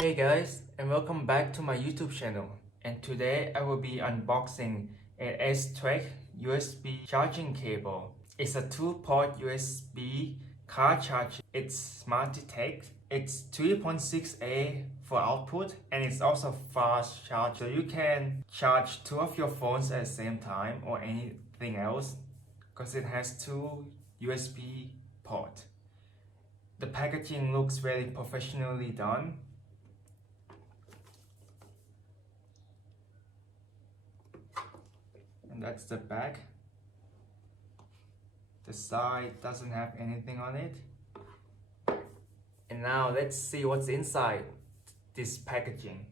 Hey guys, and welcome back to my YouTube channel. And today I will be unboxing an S-Track USB charging cable. It's a 2-port USB car charger. It's multi-tech. It's 3.6A for output, and it's also fast charge. So you can charge 2 of your phones at the same time or anything else because it has 2 USB ports. The packaging looks very professionally done. And that's the back. The side doesn't have anything on it. And now let's see what's inside this packaging.